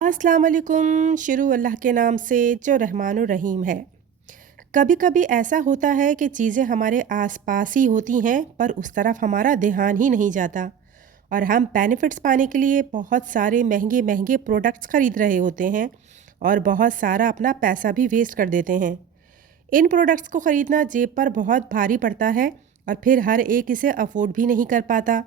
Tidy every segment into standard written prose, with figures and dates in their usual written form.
अस्सलाम वालेकुम। शुरू अल्लाह के नाम से जो रहमानुर रहीम है। कभी कभी ऐसा होता है कि चीज़ें हमारे आसपास ही होती हैं पर उस तरफ हमारा ध्यान ही नहीं जाता और हम बेनिफिट्स पाने के लिए बहुत सारे महंगे महंगे प्रोडक्ट्स खरीद रहे होते हैं और बहुत सारा अपना पैसा भी वेस्ट कर देते हैं। इन प्रोडक्ट्स को ख़रीदना जेब पर बहुत भारी पड़ता है और फिर हर एक इसे अफोर्ड भी नहीं कर पाता।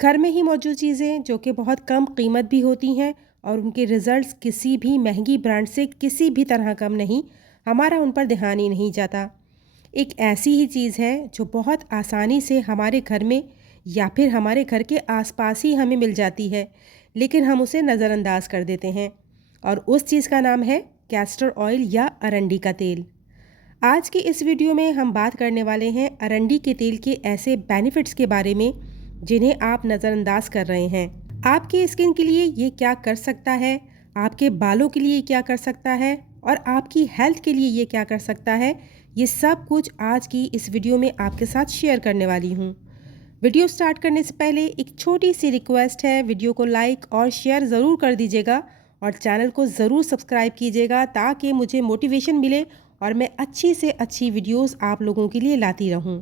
घर में ही मौजूद चीज़ें जो कि बहुत कम कीमत भी होती हैं और उनके रिज़ल्ट्स किसी भी महंगी ब्रांड से किसी भी तरह कम नहीं, हमारा उन पर ध्यान ही नहीं जाता। एक ऐसी ही चीज़ है जो बहुत आसानी से हमारे घर में या फिर हमारे घर के आसपास ही हमें मिल जाती है, लेकिन हम उसे नज़रअंदाज कर देते हैं और उस चीज़ का नाम है कैस्टर ऑयल या अरंडी का तेल। आज की इस वीडियो में हम बात करने वाले हैं अरंडी के तेल के ऐसे बेनिफिट्स के बारे में जिन्हें आप नज़रअंदाज कर रहे हैं। आपकी स्किन के लिए ये क्या कर सकता है, आपके बालों के लिए क्या कर सकता है और आपकी हेल्थ के लिए ये क्या कर सकता है, ये सब कुछ आज की इस वीडियो में आपके साथ शेयर करने वाली हूँ। वीडियो स्टार्ट करने से पहले एक छोटी सी रिक्वेस्ट है, वीडियो को लाइक और शेयर ज़रूर कर दीजिएगा और चैनल को ज़रूर सब्सक्राइब कीजिएगा ताकि मुझे मोटिवेशन मिले और मैं अच्छी से अच्छी वीडियोस आप लोगों के लिए लाती रहूं।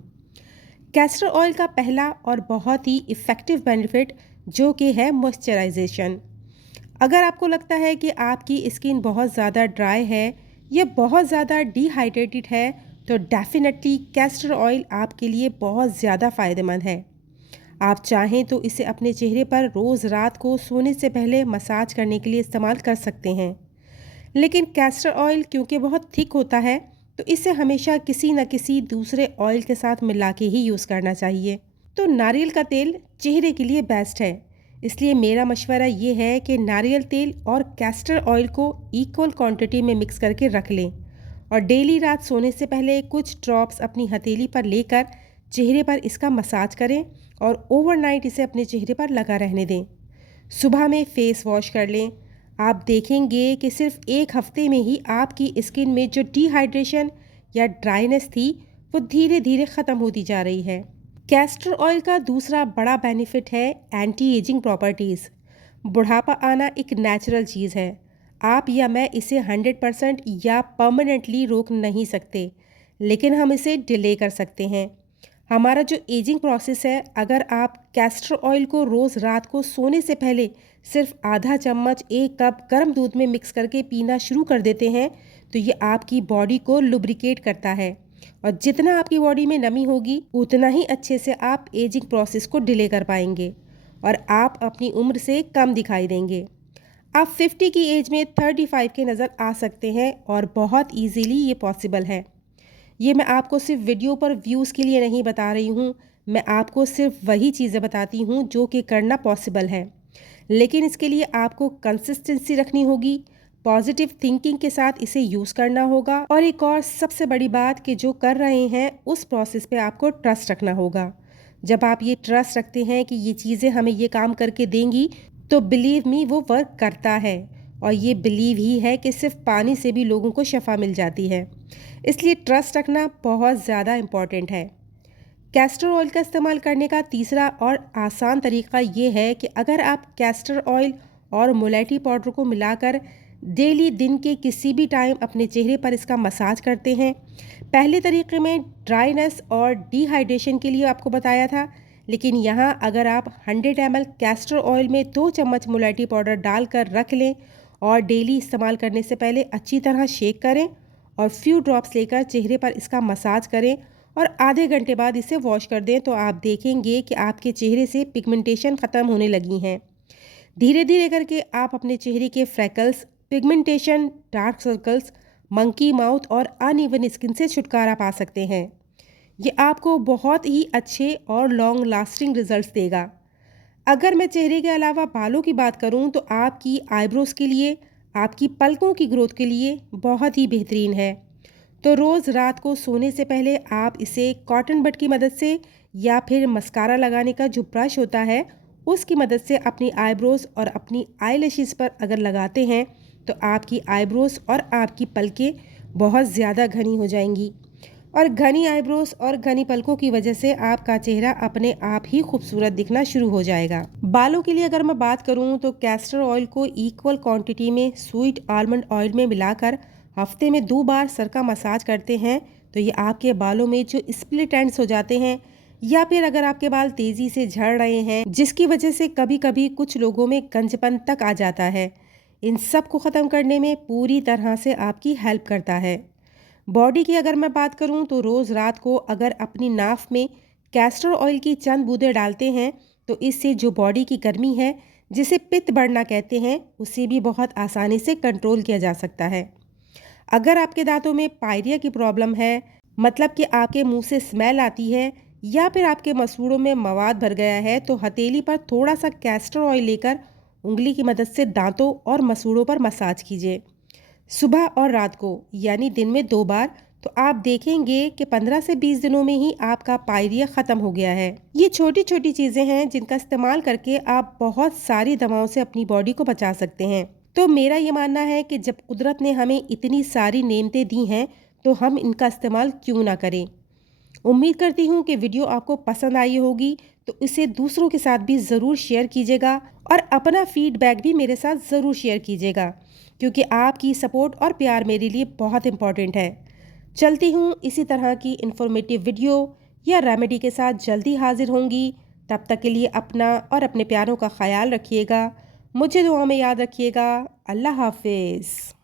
कैस्टर ऑयल का पहला और बहुत ही इफ़ेक्टिव बेनिफिट जो कि है मॉइस्चराइजेशन। अगर आपको लगता है कि आपकी स्किन बहुत ज़्यादा ड्राई है या बहुत ज़्यादा डिहाइड्रेटेड है तो डेफिनेटली कैस्टर ऑयल आपके लिए बहुत ज़्यादा फ़ायदेमंद है। आप चाहें तो इसे अपने चेहरे पर रोज़ रात को सोने से पहले मसाज करने के लिए इस्तेमाल कर सकते हैं। लेकिन कैस्टर ऑयल क्योंकि बहुत थिक होता है तो इसे हमेशा किसी न किसी दूसरे ऑयल के साथ मिला के ही यूज़ करना चाहिए। तो नारियल का तेल चेहरे के लिए बेस्ट है, इसलिए मेरा मशवरा ये है कि नारियल तेल और कैस्टर ऑयल को इक्वल क्वांटिटी में मिक्स करके रख लें और डेली रात सोने से पहले कुछ ड्रॉप्स अपनी हथेली पर लेकर चेहरे पर इसका मसाज करें और ओवरनाइट इसे अपने चेहरे पर लगा रहने दें। सुबह में फेस वॉश कर लें। आप देखेंगे कि सिर्फ एक हफ्ते में ही आपकी स्किन में जो डिहाइड्रेशन या ड्राइनेस थी वो धीरे धीरे ख़त्म होती जा रही है। कैस्टर ऑयल का दूसरा बड़ा बेनिफिट है एंटी एजिंग प्रॉपर्टीज़। बुढ़ापा आना एक नेचुरल चीज़ है। आप या मैं इसे 100% या परमानेंटली रोक नहीं सकते, लेकिन हम इसे डिले कर सकते हैं। हमारा जो एजिंग प्रोसेस है, अगर आप कैस्टर ऑयल को रोज़ रात को सोने से पहले सिर्फ आधा चम्मच एक कप गर्म दूध में मिक्स करके पीना शुरू कर देते हैं तो ये आपकी बॉडी को लुब्रिकेट करता है और जितना आपकी बॉडी में नमी होगी उतना ही अच्छे से आप एजिंग प्रोसेस को डिले कर पाएंगे और आप अपनी उम्र से कम दिखाई देंगे। आप 50 की एज में 35 के नज़र आ सकते हैं और बहुत ईजीली ये पॉसिबल है। ये मैं आपको सिर्फ वीडियो पर व्यूज़ के लिए नहीं बता रही हूँ, मैं आपको सिर्फ वही चीज़ें बताती हूँ जो कि करना पॉसिबल है, लेकिन इसके लिए आपको कंसिस्टेंसी रखनी होगी, पॉजिटिव थिंकिंग के साथ इसे यूज़ करना होगा और एक और सबसे बड़ी बात कि जो कर रहे हैं उस प्रोसेस पे आपको ट्रस्ट रखना होगा। जब आप ये ट्रस्ट रखते हैं कि ये चीज़ें हमें ये काम करके देंगी तो बिलीव मी वो वर्क करता है और ये बिलीव ही है कि सिर्फ पानी से भी लोगों को शफा मिल जाती है, इसलिए ट्रस्ट रखना बहुत ज़्यादा इम्पॉर्टेंट है। कैस्टर ऑयल का इस्तेमाल करने का तीसरा और आसान तरीका ये है कि अगर आप कैस्टर ऑयल और मुलेठी पाउडर को मिलाकर डेली दिन के किसी भी टाइम अपने चेहरे पर इसका मसाज करते हैं। पहले तरीके में ड्राइनेस और डिहाइड्रेशन के लिए आपको बताया था, लेकिन यहाँ अगर आप 100 ml कैस्टर ऑयल में 2 चम्मच मुलेठी पाउडर डालकर रख लें और डेली इस्तेमाल करने से पहले अच्छी तरह शेक करें और फ्यू ड्रॉप्स लेकर चेहरे पर इसका मसाज करें और आधे घंटे बाद इसे वॉश कर दें तो आप देखेंगे कि आपके चेहरे से पिगमेंटेशन ख़त्म होने लगी हैं। धीरे धीरे करके आप अपने चेहरे के freckles, pigmentation, dark circles, monkey mouth और अनइवन स्किन से छुटकारा पा सकते हैं। ये आपको बहुत ही अच्छे और लॉन्ग लास्टिंग रिजल्ट्स देगा। अगर मैं चेहरे के अलावा बालों की बात करूं तो आपकी आईब्रोज के लिए, आपकी पलकों की ग्रोथ के लिए बहुत ही बेहतरीन है। तो रोज़ रात को सोने से पहले आप इसे कॉटन बड की मदद से या फिर मस्कारा लगाने का जो ब्रश होता है उसकी मदद से अपनी आईब्रोज और अपनी आईलैशेस पर अगर लगाते हैं तो आपकी आईब्रोज और आपकी पलकें बहुत ज़्यादा घनी हो जाएंगी और घनी आईब्रोज और घनी पलकों की वजह से आपका चेहरा अपने आप ही खूबसूरत दिखना शुरू हो जाएगा। बालों के लिए अगर मैं बात करूं तो कैस्टर ऑयल को इक्वल क्वांटिटी में स्वीट आलमंड ऑयल में मिलाकर हफ्ते में 2 बार सर का मसाज करते हैं तो ये आपके बालों में जो स्प्लिट एंड्स हो जाते हैं या फिर अगर आपके बाल तेजी से झड़ रहे हैं जिसकी वजह से कभी कभी कुछ लोगों में गंजपन तक आ जाता है, इन सब को ख़त्म करने में पूरी तरह से आपकी हेल्प करता है। बॉडी की अगर मैं बात करूं तो रोज़ रात को अगर अपनी नाफ में कैस्टर ऑयल की चंद बूंदें डालते हैं तो इससे जो बॉडी की गर्मी है जिसे पित्त बढ़ना कहते हैं उसे भी बहुत आसानी से कंट्रोल किया जा सकता है। अगर आपके दांतों में पायरिया की प्रॉब्लम है, मतलब कि आपके मुंह से स्मेल आती है या फिर आपके मसूड़ों में मवाद भर गया है तो हथेली पर थोड़ा सा कैस्टर ऑयल लेकर उंगली की मदद से दांतों और मसूड़ों पर मसाज कीजिए सुबह और रात को, यानी दिन में 2 बार। तो आप देखेंगे कि 15 से 20 दिनों में ही आपका पायरिया ख़त्म हो गया है। ये छोटी छोटी चीज़ें हैं जिनका इस्तेमाल करके आप बहुत सारी दवाओं से अपनी बॉडी को बचा सकते हैं। तो मेरा ये मानना है कि जब कुदरत ने हमें इतनी सारी नेमतें दी हैं तो हम इनका इस्तेमाल क्यों ना करें। उम्मीद करती हूँ कि वीडियो आपको पसंद आई होगी, तो इसे दूसरों के साथ भी ज़रूर शेयर कीजिएगा और अपना फीडबैक भी मेरे साथ ज़रूर शेयर कीजिएगा क्योंकि आपकी सपोर्ट और प्यार मेरे लिए बहुत इम्पॉर्टेंट है। चलती हूँ इसी तरह की इन्फॉर्मेटिव वीडियो या रेमेडी के साथ जल्दी हाजिर होंगी। तब तक के लिए अपना और अपने प्यारों का ख्याल रखिएगा। मुझे दुआ में याद रखिएगा। अल्लाह हाफिज़।